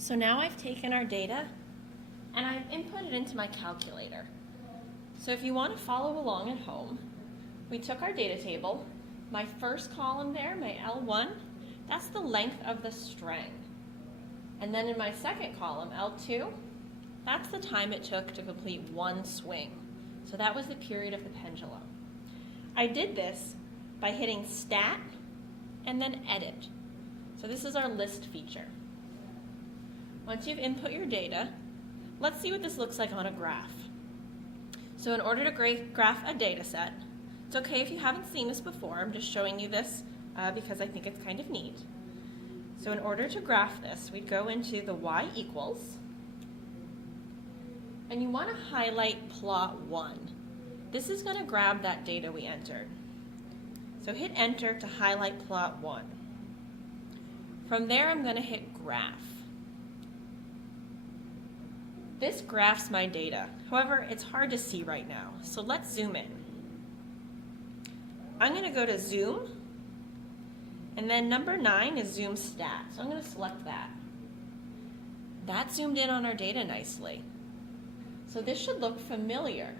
So now I've taken our data and I've input it into my calculator. So if you want to follow along at home, we took our data table. My first column there, my L1, that's the length of the string. And then in my second column, L2, that's the time it took to complete one swing. So that was the period of the pendulum. I did this by hitting Stat and then Edit. So this is our list feature. Once you've input your data, let's see what this looks like on a graph. So in order to graph a data set, it's okay if you haven't seen this before. I'm just showing you this because I think it's kind of neat. So in order to graph this, we'd go into the y equals, and you want to highlight plot 1. This is going to grab that data we entered. So hit enter to highlight plot 1. From there, I'm going to hit graph. This graphs my data. However, it's hard to see right now, so let's zoom in. I'm going to go to zoom, and then number 9 is zoom stat, so I'm going to select that. That zoomed in on our data nicely. So this should look familiar.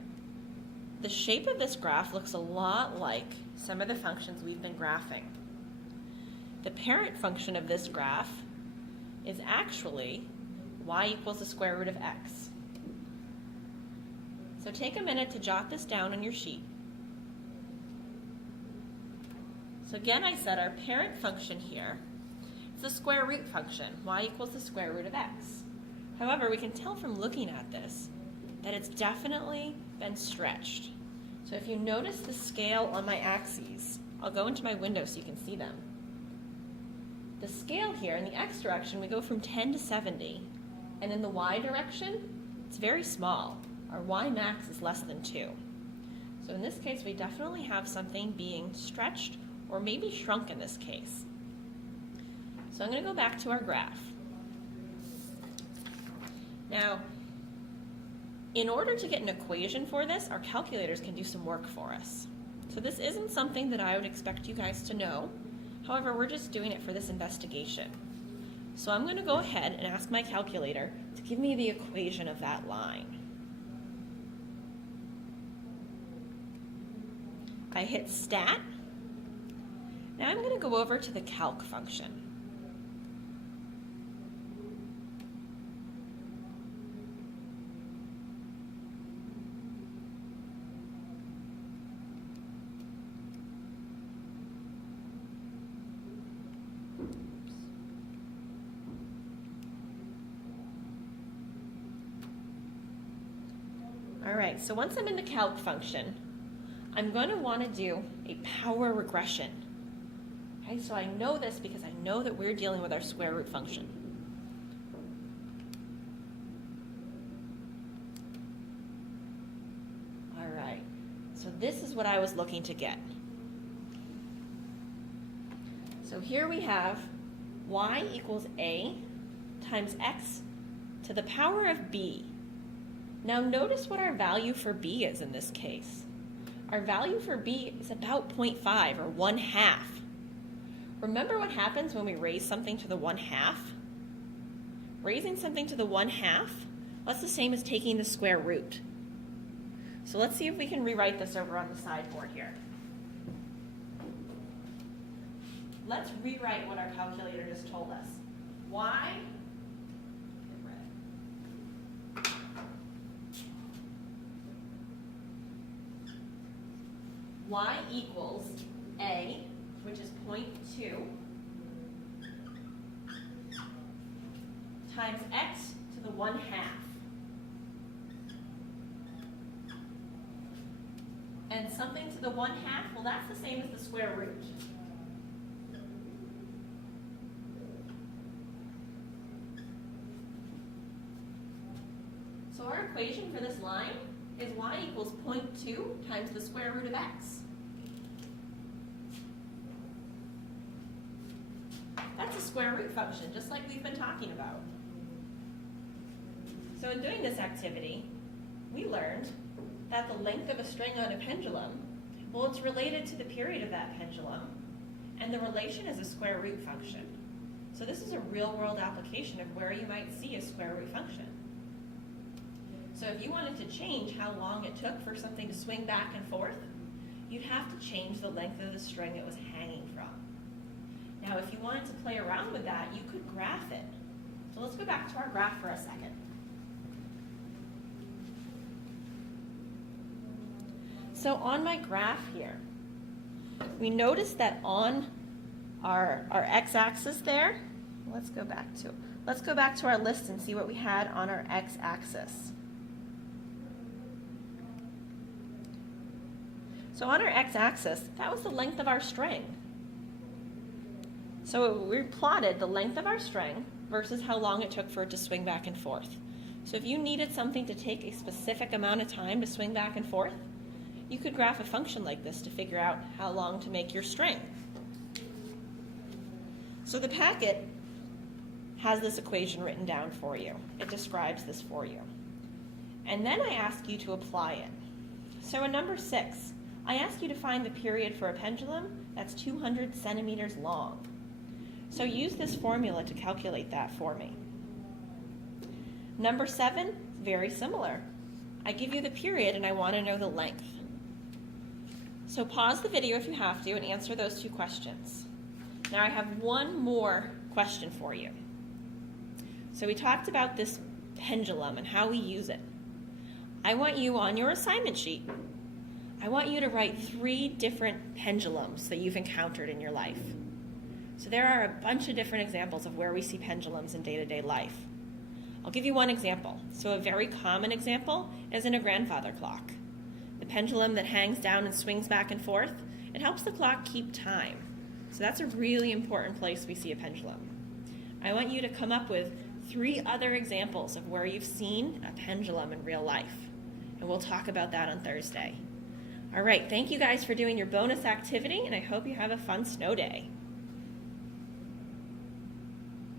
The shape of this graph looks a lot like some of the functions we've been graphing. The parent function of this graph is actually y equals the square root of x. So take a minute to jot this down on your sheet. So again, I said our parent function here is the square root function, y equals the square root of x. However, we can tell from looking at this that it's definitely been stretched. So if you notice the scale on my axes, I'll go into my window so you can see them. The scale here, in the x direction, we go from 10 to 70. And in the y direction, it's very small. Our y max is less than 2. So in this case, we definitely have something being stretched or maybe shrunk in this case. So I'm going to go back to our graph. Now, in order to get an equation for this, our calculators can do some work for us. So this isn't something that I would expect you guys to know. However, we're just doing it for this investigation. So I'm going to go ahead and ask my calculator to give me the equation of that line. I hit Stat. Now I'm going to go over to the calc function. All right, so once I'm in the calc function, I'm going to want to do a power regression. Okay, so I know this because I know that we're dealing with our square root function. All right, so this is what I was looking to get. So here we have y equals a times x to the power of b. Now notice what our value for b is in this case. Our value for b is about 0.5 or 1/2. Remember what happens when we raise something to the 1/2? Raising something to the 1/2, that's the same as taking the square root. So let's see if we can rewrite this over on the sideboard here. Let's rewrite what our calculator just told us. Y equals a, which is 0.2, times x to the 1/2. And something to the 1/2, well, that's the same as the square root. So our equation for this line is y equals 0.2 times the square root of x. That's a square root function, just like we've been talking about. So in doing this activity, we learned that the length of a string on a pendulum, well, it's related to the period of that pendulum, and the relation is a square root function. So this is a real-world application of where you might see a square root function. So if you wanted to change how long it took for something to swing back and forth, you'd have to change the length of the string it was hanging from. Now, if you wanted to play around with that, you could graph it. So let's go back to our graph for a second. So on my graph here, we notice that on our x-axis there, let's go back to our list and see what we had on our x-axis. So on our x-axis, that was the length of our string. So we plotted the length of our string versus how long it took for it to swing back and forth. So if you needed something to take a specific amount of time to swing back and forth, you could graph a function like this to figure out how long to make your string. So the packet has this equation written down for you. It describes this for you. And then I ask you to apply it. So in number 6, I ask you to find the period for a pendulum that's 200 centimeters long. So use this formula to calculate that for me. Number 7, very similar. I give you the period and I want to know the length. So pause the video if you have to and answer those 2 questions. Now I have one more question for you. So we talked about this pendulum and how we use it. I want you on your assignment sheet, I want you to write 3 different pendulums that you've encountered in your life. So there are a bunch of different examples of where we see pendulums in day-to-day life. I'll give you one example. So a very common example is in a grandfather clock. The pendulum that hangs down and swings back and forth, it helps the clock keep time. So that's a really important place we see a pendulum. I want you to come up with 3 other examples of where you've seen a pendulum in real life. And we'll talk about that on Thursday. All right, thank you guys for doing your bonus activity, and I hope you have a fun snow day.